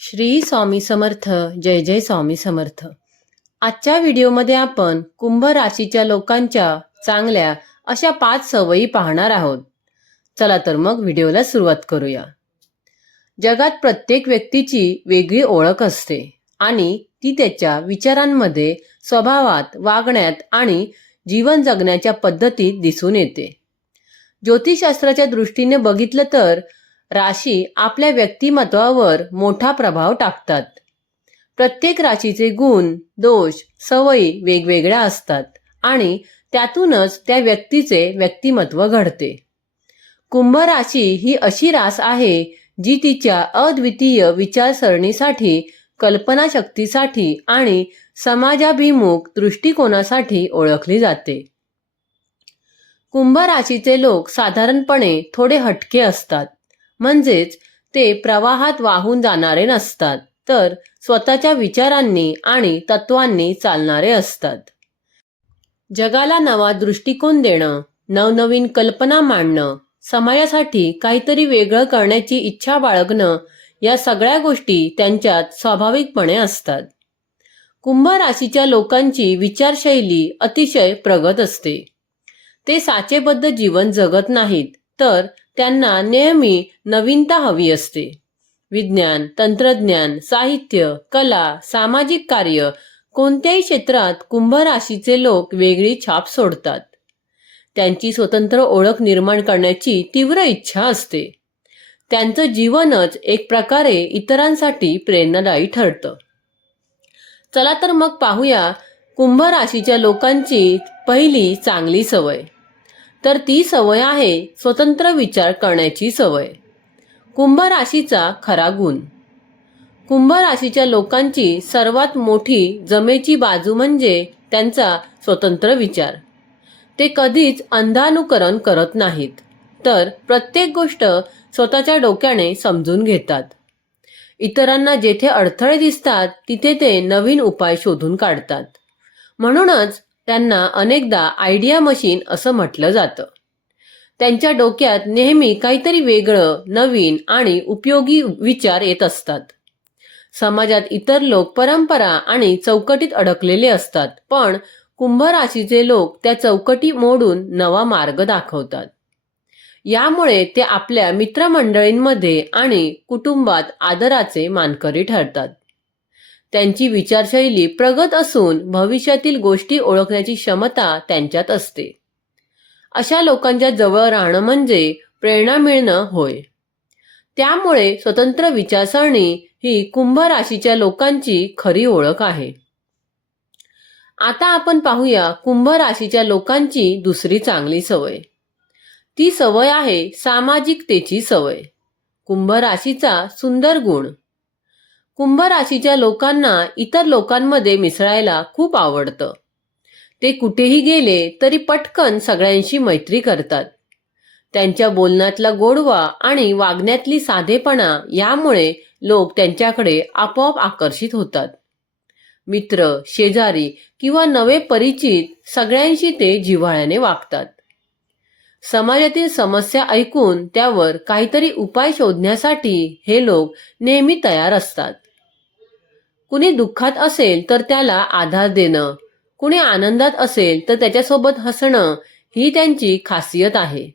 श्री स्वामी समर्थ जय जय स्वामी समर्थ. आजच्या व्हिडिओमध्ये आपण कुंभ राशीच्या लोकांच्या चांगल्या अशा पाच सवयी पाहणार आहोत. चला तर मग व्हिडिओला सुरुवात करूया. जगात प्रत्येक व्यक्तीची वेगळी ओळख असते आणि ती त्याच्या विचारांमध्ये स्वभावात वागण्यात आणि जीवन जगण्याच्या पद्धतीत दिसून येते. ज्योतिषशास्त्राच्या दृष्टीने बघितलं तर राशी आपल्या व्यक्तिमत्वावर मोठा प्रभाव टाकतात. प्रत्येक राशीचे गुण दोष सवयी वेगवेगळ्या असतात आणि त्यातूनच त्या व्यक्तीचे व्यक्तिमत्व घडते. कुंभ राशी ही अशी रास आहे जी तिच्या अद्वितीय विचारसरणीसाठी कल्पनाशक्तीसाठी आणि समाजाभिमुख दृष्टिकोनासाठी ओळखली जाते. कुंभ राशीचे लोक साधारणपणे थोडे हटके असतात. म्हणजेच ते प्रवाहात वाहून जाणारे नसतात तर स्वतःच्या विचारांनी आणि तत्वांनी चालणारे असतात. जगाला नवा दृष्टिकोन देणं नवनवीन कल्पना मांडणं समाजासाठी काहीतरी वेगळं करण्याची इच्छा बाळगणं या सगळ्या गोष्टी त्यांच्यात स्वाभाविकपणे असतात. कुंभ राशीच्या लोकांची विचारशैली अतिशय प्रगत असते. ते साचेबद्ध जीवन जगत नाहीत तर त्यांना नेहमी नवीनता हवी असते. विज्ञान तंत्रज्ञान साहित्य कला सामाजिक कार्य कोणत्याही क्षेत्रात कुंभ राशीचे लोक वेगळी छाप सोडतात. त्यांची स्वतंत्र ओळख निर्माण करण्याची तीव्र इच्छा असते. त्यांचं जीवनच एक प्रकारे इतरांसाठी प्रेरणादायी ठरतं. चला तर मग पाहूया कुंभ राशीच्या लोकांची पहिली चांगली सवय. तर ती सवय आहे स्वतंत्र विचार करण्याची सवय. कुंभ राशीचा खरा गुण. कुंभ राशीच्या लोकांची सर्वात मोठी जमेची बाजू म्हणजे त्यांचा स्वतंत्र विचार. ते कधीच अंधानुकरण करत नाहीत तर प्रत्येक गोष्ट स्वतःच्या डोक्याने समजून घेतात. इतरांना जेथे अडथळे दिसतात तिथे ते नवीन उपाय शोधून काढतात. म्हणूनच त्यांना अनेकदा आयडिया मशीन असं म्हटलं जातं. त्यांच्या डोक्यात नेहमी काहीतरी वेगळं नवीन आणि उपयोगी विचार येत असतात. समाजात इतर लोक परंपरा आणि चौकटीत अडकलेले असतात पण कुंभ राशीचे लोक त्या चौकटी मोडून नवा मार्ग दाखवतात. यामुळे ते आपल्या मित्रमंडळींमध्ये आणि कुटुंबात आदराचे मानकरी ठरतात. त्यांची विचारशैली प्रगत असून भविष्यातील गोष्टी ओळखण्याची क्षमता त्यांच्यात असते. अशा लोकांच्या जवळ राहणं म्हणजे प्रेरणा मिळणं होय. त्यामुळे स्वतंत्र विचारसरणी ही कुंभ राशीच्या लोकांची खरी ओळख आहे. आता आपण पाहूया कुंभ राशीच्या लोकांची दुसरी चांगली सवय. ती सवय आहे सामाजिकतेची सवय. कुंभ राशीचा सुंदर गुण. कुंभ राशीच्या लोकांना इतर लोकांमध्ये मिसळायला खूप आवडतं. ते कुठेही गेले तरी पटकन सगळ्यांशी मैत्री करतात. त्यांच्या बोलण्यातला गोडवा आणि वागण्यातली साधेपणा यामुळे लोक त्यांच्याकडे आपोआप आकर्षित होतात. मित्र शेजारी किंवा नवे परिचित सगळ्यांशी ते जिव्हाळ्याने वागतात. समाजातील समस्या ऐकून त्यावर काहीतरी उपाय शोधण्यासाठी हे लोक नेहमी तयार असतात. कुणी दुःखात असेल तर त्याला आधार देणं. कुणी आनंदात असेल तर त्याच्यासोबत हसणं ही त्यांची खासियत आहे.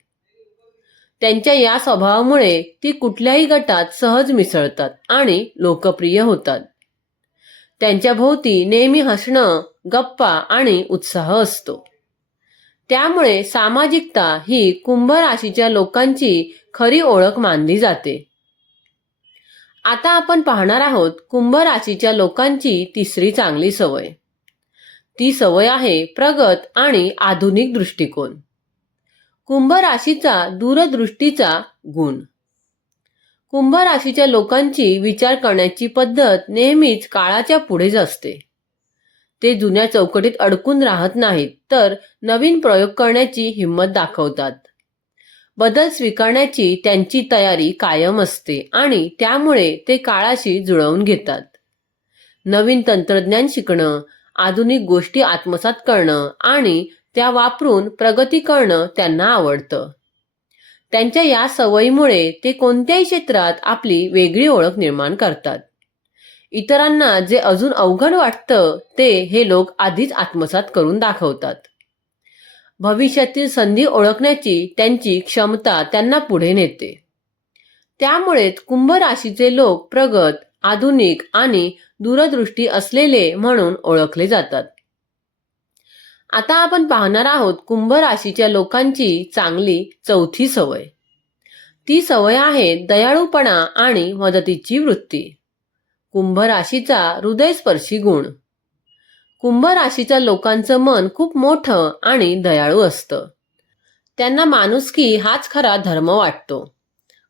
त्यांच्या या स्वभावामुळे ती कुठल्याही गटात सहज मिसळतात आणि लोकप्रिय होतात. त्यांच्या भोवती नेहमी हसणं गप्पा आणि उत्साह असतो. त्यामुळे सामाजिकता ही कुंभ राशीच्या लोकांची खरी ओळख मानली जाते. आता आपण पाहणार आहोत कुंभ राशीच्या लोकांची तिसरी चांगली सवय. ती सवय आहे प्रगत आणि आधुनिक दृष्टिकोन. कुंभ राशीचा दूरदृष्टीचा गुण. कुंभ राशीच्या लोकांची विचार करण्याची पद्धत नेहमीच काळाच्या पुढेच असते. ते जुन्या चौकटीत अडकून राहत नाहीत तर नवीन प्रयोग करण्याची हिंमत दाखवतात. बदल स्वीकारण्याची त्यांची तयारी कायम असते आणि त्यामुळे ते काळाशी जुळवून घेतात. नवीन तंत्रज्ञान शिकणं आधुनिक गोष्टी आत्मसात करणं आणि त्या वापरून प्रगती करणं त्यांना आवडतं. त्यांच्या या सवयीमुळे ते कोणत्याही क्षेत्रात आपली वेगळी ओळख निर्माण करतात. इतरांना जे अजून अवघड वाटतं ते हे लोक आधीच आत्मसात करून दाखवतात. भविष्यातील संधी ओळखण्याची त्यांची क्षमता त्यांना पुढे नेते. त्यामुळेच कुंभ राशीचे लोक प्रगत आधुनिक आणि दूरदृष्टी असलेले म्हणून ओळखले जातात. आता आपण पाहणार आहोत कुंभ राशीच्या लोकांची चांगली चौथी सवय. ती सवय आहे दयाळूपणा आणि मदतीची वृत्ती. कुंभ राशीचा हृदयस्पर्शी गुण. कुंभ राशीच्या लोकांचं मन खूप मोठं आणि दयाळू असतं. त्यांना माणुसकी हाच खरा धर्म वाटतो.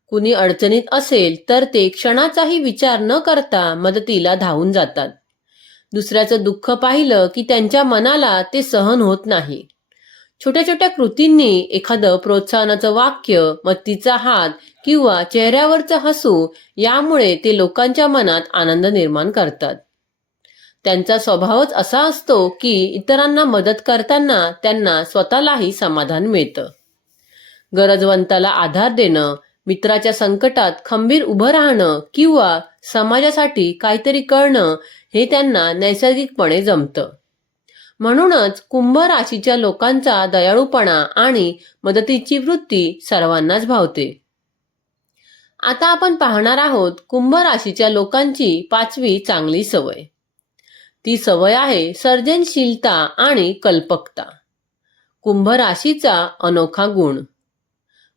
कुणी अडचणीत असेल तर ते क्षणाचाही विचार न करता मदतीला धावून जातात. दुसऱ्याचं दुःख पाहिलं की त्यांच्या मनाला ते सहन होत नाही. छोट्या छोट्या कृतींनी एखादं प्रोत्साहनाचं वाक्य मत्तीचा हात किंवा चेहऱ्यावरचं हसू यामुळे ते लोकांच्या मनात आनंद निर्माण करतात. त्यांचा स्वभावच असा असतो की इतरांना मदत करताना त्यांना स्वतःलाही समाधान मिळतं. गरजवंताला आधार देणं मित्राच्या संकटात खंबीर उभं राहणं किंवा समाजासाठी काहीतरी करणं हे त्यांना नैसर्गिकपणे जमतं. म्हणूनच कुंभ राशीच्या लोकांचा दयाळूपणा आणि मदतीची वृत्ती सर्वांनाच भावते. आता आपण पाहणार आहोत कुंभ राशीच्या लोकांची पाचवी चांगली सवय. ती सवय आहे सर्जनशीलता आणि कल्पकता. कुंभ राशीचा अनोखा गुण.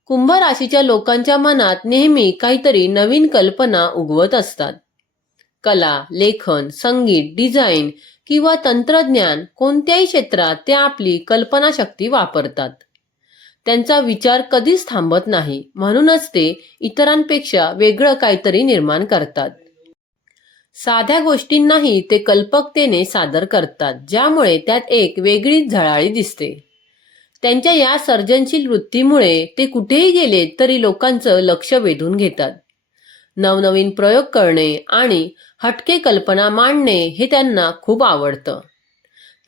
कुंभ राशीच्या लोकांच्या मनात नेहमी काहीतरी नवीन कल्पना उगवत असतात. कला लेखन संगीत डिझाईन किंवा तंत्रज्ञान कोणत्याही क्षेत्रात ते आपली कल्पनाशक्ती वापरतात. त्यांचा विचार कधीच थांबत नाही म्हणूनच ते इतरांपेक्षा वेगळं काहीतरी निर्माण करतात. साध्या गोष्टींनाही ते कल्पकतेने सादर करतात ज्यामुळे त्यात एक वेगळीच झळाळी दिसते. त्यांच्या या सर्जनशील वृत्तीमुळे ते कुठेही गेले तरी लोकांचं लक्ष वेधून घेतात. नवनवीन प्रयोग करणे आणि हटके कल्पना मांडणे हे त्यांना खूप आवडतं.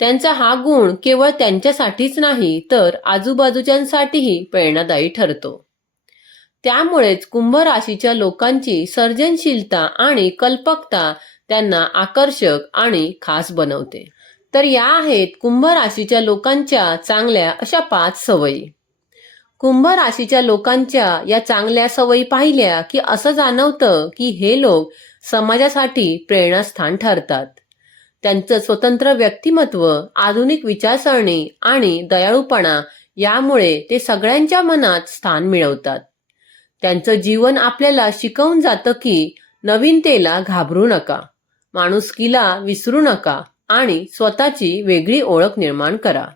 त्यांचा हा गुण केवळ त्यांच्यासाठीच नाही तर आजूबाजूच्यांसाठीही प्रेरणादायी ठरतो. त्यामुळेच कुंभ राशीच्या लोकांची सर्जनशीलता आणि कल्पकता त्यांना आकर्षक आणि खास बनवते. तर या आहेत कुंभ राशीच्या लोकांच्या चांगल्या अशा पाच सवयी. कुंभ राशीच्या लोकांच्या या चांगल्या सवयी पाहिल्या की असं जाणवतं की हे लोक समाजासाठी प्रेरणास्थान ठरतात. त्यांचं स्वतंत्र व्यक्तिमत्व आधुनिक विचारसरणी आणि दयाळूपणा यामुळे ते सगळ्यांच्या मनात स्थान मिळवतात. त्यांचं जीवन आपल्याला शिकवून जातं की नवीनतेला घाबरू नका माणुसकीला विसरू नका आणि स्वतःची वेगळी ओळख निर्माण करा.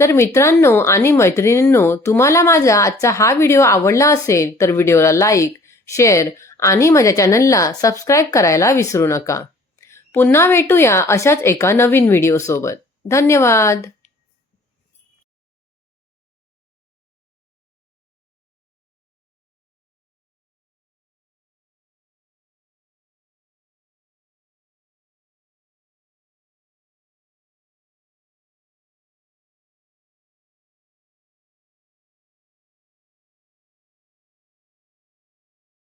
तर मित्रांनो आणि मैत्रिणींनो तुम्हाला माझा आजचा हा व्हिडिओ आवडला असेल तर व्हिडिओला लाईक शेअर आणि माझ्या चॅनलला सबस्क्राईब करायला विसरू नका. पुन्हा भेटूया अशाच एका नवीन व्हिडिओसोबत. धन्यवाद!